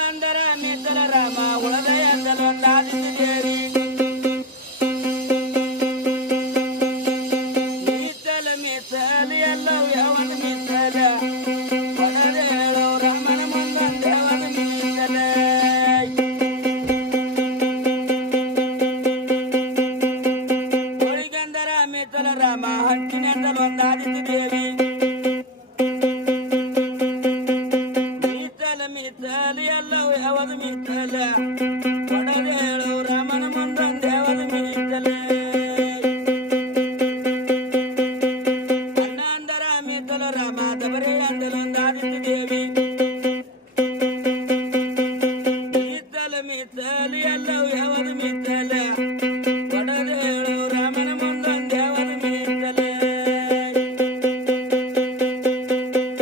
ಅಂದರ ಮಿತ್ತಲ ರಾಮ ಉಳದಯ ಅಂದಲೊಂದಾದಿತ್ಯ ದೇವಿ ಮಿತ್ತಲ ಮಿತ್ತಲ ಎಲ್ಲವೂ ಯಾವನ ಮಿತ್ತಲ ಒಳದೆ ಹೇಳೋ ರಾಮನ ಮುಂದೊಂದು ಯಾವನ ಮಿತ್ತಲ ಒಳಿಗಂದರ ಮಿತ್ತಲ ರಾಮ ಹಂಚಿನಂದಲೊಂದಾದಿತ್ಯ ದೇವಿ ಮಿತ್ತಲ ಎಲ್ಲವೂ ಯಾವದು ಮಿತ್ತಲ ಒಡದೆ ಹೇಳು ರಾಮನ ಮುಂದೊಂದು ಯಾವದು ಮಿತ್ತಲ ಅಣ್ಣ ಅಂದರ ಮಿತ್ತಲ ರಾಮ ದಬರೆ ಅಂದಲು